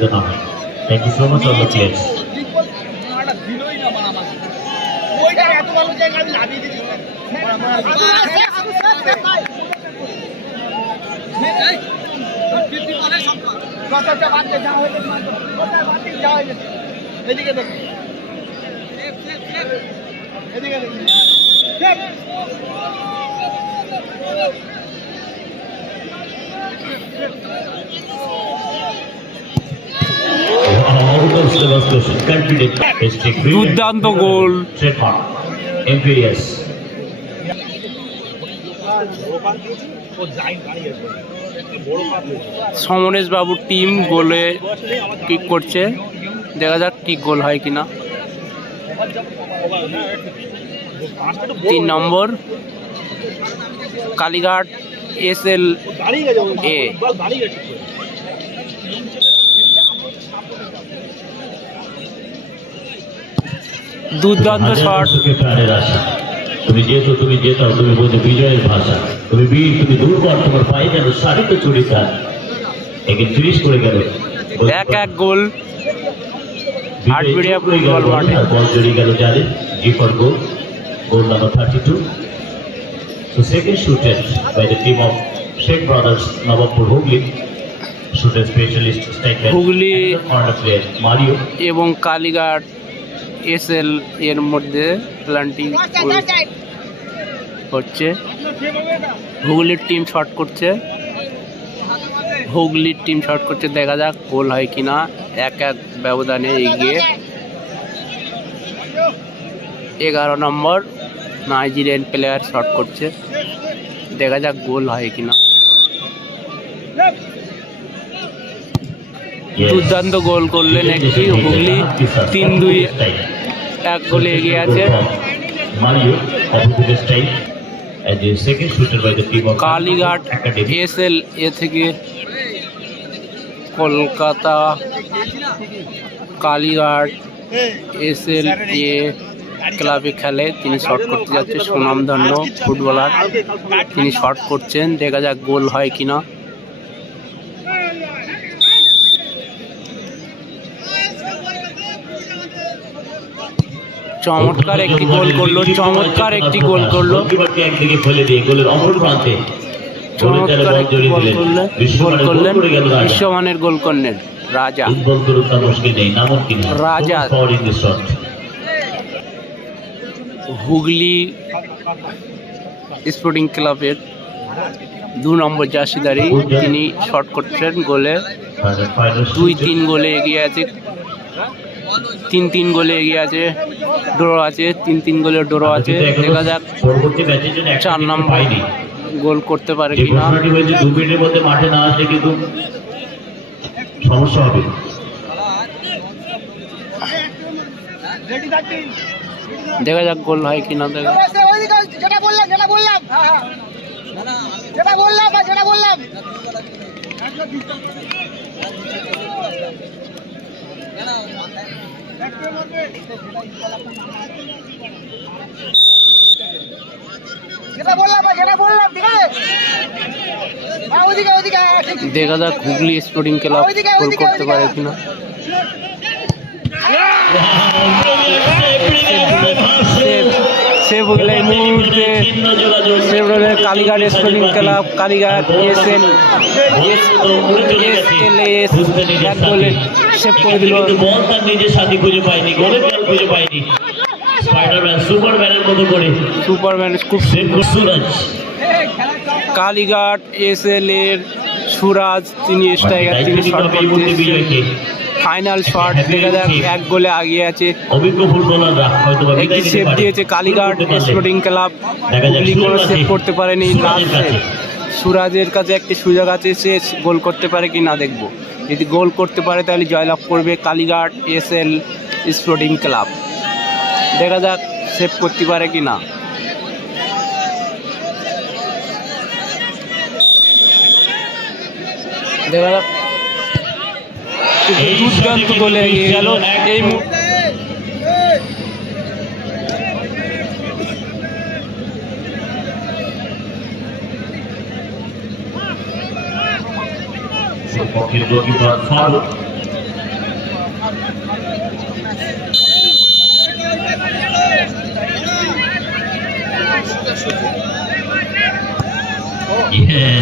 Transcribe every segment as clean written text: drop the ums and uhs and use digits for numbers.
ব্যবহৃত না হয়। Thank you so much all the players. দুর্দান্ত গোল এমপিএস। সমরেশ বাবুর টিম গোলে কিক করছে, দেখা যাক কি গোল হয় কিনা। 3 নম্বর কালীঘাট SLA। দুর্দান্ত শট। তুমি যেহেতু তুমি যেতাও, তুমি বোঝো বিজয়ের ভাষা, তুমি বীর, তুমি দুর্বল, তোমার পায়ে যেন সারিতে চুরিটা একে 30 করে গেল। 1-1 গোল হাটবিড়িয়া ফুটবল মাঠে। বল জড়িয়ে গেল জালে, G for goal, goal number 32। So second shooted by the team of Sheikh Brothers, Nawabpur Hooghly. Shooter specialist striker Hooghly corner player Mario এবং কালীঘাট SL এর মধ্যে প্ল্যান্টি হচ্ছে। হুগলির টিম শট করছে, দেখা যাক গোল হয় কিনা। 1-1 ব্যবধানে এগিয়ে। 11 নম্বর নাইজেরিয়ান প্লেয়ার শট করছে, দেখা যাক গোল হয় কিনা। দুর্দান্ত গোল করলেন একটি হুগলি, 3-2-1 গোলে এগিয়ে আছে। কালীঘাট SLA থেকে কলকাতা কালীঘাট SLA ক্লাবে খেলে, তিনি শট করতে যাচ্ছে। সুনামধন্য ফুটবলার, তিনি শট করছেন, দেখা যাক গোল হয় কিনা। চমৎকার একটি গোল করলো, চমৎকার একটি গোল করলো, বিশ্বমানের গোল করলেন রাজা। হুগলি স্পোর্টিং ক্লাবের 2 নম্বর জার্সিধারী, তিনি শট করছেন গোলে। 2-3 গোলে এগিয়ে আছে, 3-3 গোলে এগিয়ে আছে, ড্র আছে, 3-3 গোলে ড্র আছে। দেখা যাক 4 নম্বর গোল করতে পারে কিনা। 2 মিনিটের মধ্যে মাঠে না আসলে কিন্তু সমস্যা হবে। দেখা যাক গোল হয় কিনা। দেখা দেখা যাক হুগলি স্পোর্টিং ক্লাব গোল করতে পারে কিনা। সে বললে এই মুহূর্তে Kalighat sporting club Kalighat SLA গোলে সেভ করে দিল। সুপারম্যান খুব কালীঘাট SLA এর সুরাজ, তিনি স্ট্রাইকার, তিনি শট করতে। ফাইনাল শট, দেখা যাক 1 গোলে আগিয়ে আছে। একটি সেভ দিয়েছে কালীঘাট স্পোর্টিং ক্লাব, হুগলি কোনো সেভ করতে পারেনি। সুরাজের কাছে একটি সুযোগ আছে, সে গোল করতে পারে কি না দেখব। যদি গোল করতে পারে তাহলে জয়লাভ করবে কালীঘাট SL স্পোর্টিং ক্লাব। দেখা যাক সেভ করতে পারে কি না। দেখা যাক, দুর্দান্ত গোলে এগিয়ে গেল এই Yes.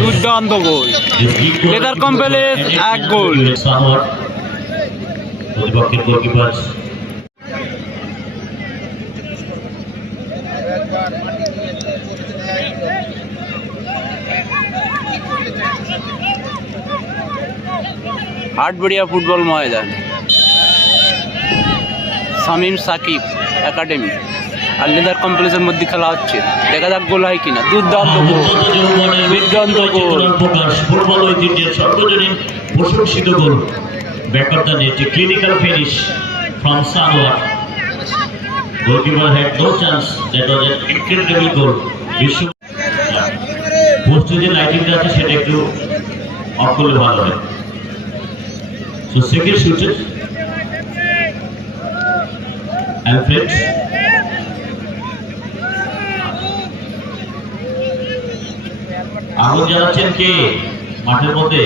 দুর্দান্ত গোল। লেদার কম্প্লেক্স 1 গোল। প্রতিপক্ষের গোলকিপার হাটবাড়িয়া ফুটবল ময়দান, শামীম সাকিব একাডেমি আর লেদার কমপ্লেক্সের মধ্যে খেলা হচ্ছে। দেখা যাক গোল হয় কিনা। দুর্দান্ত গোল, দুর্দান্ত গোল। ফুটবল ঐতিহ্যের সর্বজনীন প্রশংসিত গোল। Back of the net, a clinical finish from Sanwar. Goalkeeper had no chance. That was an incredible goal. পোস্টে যে লাইটিংটা আছে সেটা একটু অফ করলে ভালো হয়। So second shooter, Alfred. আগুন জ্বালাচ্ছেন কে মাঠের মধ্যে?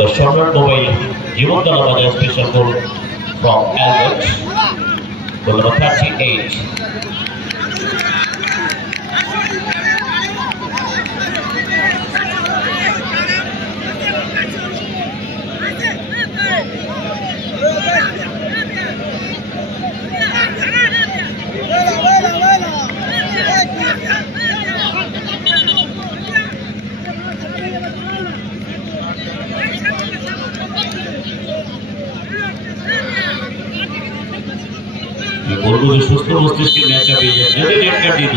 The Shorter Mobile Jivon Dalabaya special goal from Albert, goal number 38. বলবো যে সুস্থ মস্তিষ্কে ম্যাচটা পেয়ে যায় যদি রেড কার্ড দিত।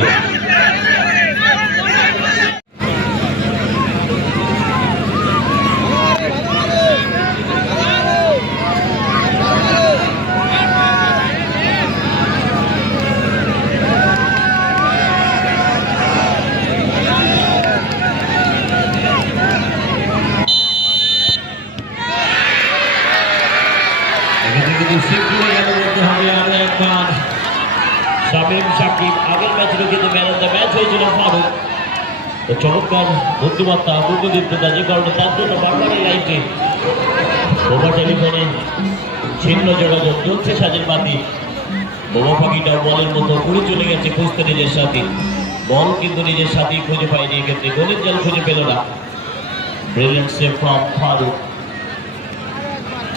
শামীম সাকিব আগের ম্যাচেও কিন্তু ম্যান অফ দ্য ম্যাচ হয়েছিল ফারুক। তো চমৎকার বুদ্ধিমত্তা বুদ্ধিদীপ্ততা যে কারণে তার জন্য বারবারই লাইটে বোমা টেলিফোনে ছিন্ন যোগাযোগ চলছে সাজের বাতি। বোমা পাখিটাও বলের মতো উড়ে চলে গেছে খুঁজতে নিজের সাথী। বল কিন্তু নিজের সাথী খুঁজে পায়নি, এক্ষেত্রে গোলের জাল খুঁজে পেল না। Brilliant save from Farooq.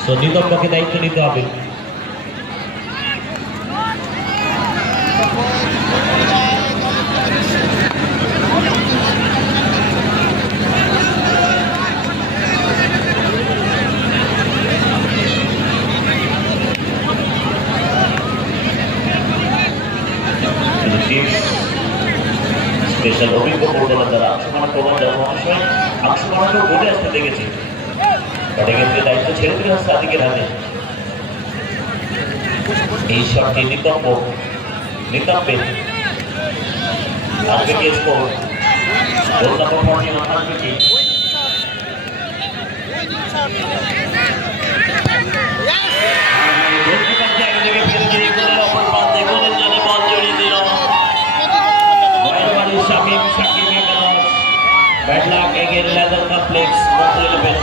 So নিতব্যকে দায়িত্ব নিতে হবে। স্পেশাল অভিজ্ঞ ফুটবলার দ্বারা আক্রমণ কমান্ডার মহাশয় আক্রমণকেও বলে আসতে দেখেছি, বাট এক্ষেত্রে দায়িত্ব ছেড়ে দিলে সাদিকের হাতে। এই শটটি নিতম্বে আরবিকে score goal number 41 আরবিকে। Bad luck again, Leather Complex, 1-11.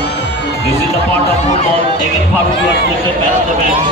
This is the part of football. Again, Farooq was selected man of the match.